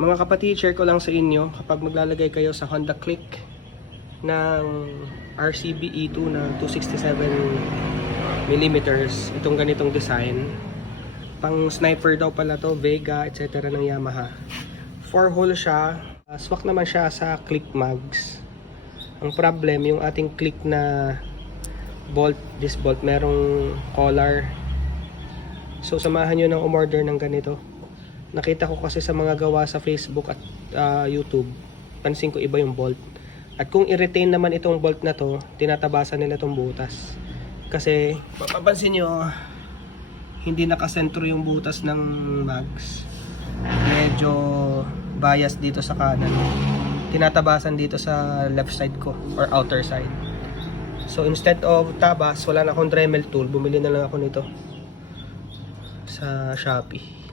Mga kapatid, share ko lang sa inyo kapag maglalagay kayo sa Honda Click ng RCB E2 na 267 mm itong ganitong design. Pang sniper daw pala to Vega etc ng Yamaha. 4 hole siya. Uh, swak naman siya sa click mags. Ang problem yung ating click na bolt this bolt merong collar. So samahan nyo ng umorder ng ganito nakita ko kasi sa mga gawa sa Facebook at ah, YouTube pansin ko iba yung bolt at kung i-retain naman itong bolt na to tinatabasan nila itong butas. Kasi mapapansin nyo hindi nakasentro yung butas ng mags. Medyo bias dito sa kanan. Tinatabasan dito sa left side ko or outer side. So instead of tabas wala na akong Dremel tool. Bumili na lang ako nito sa Shopee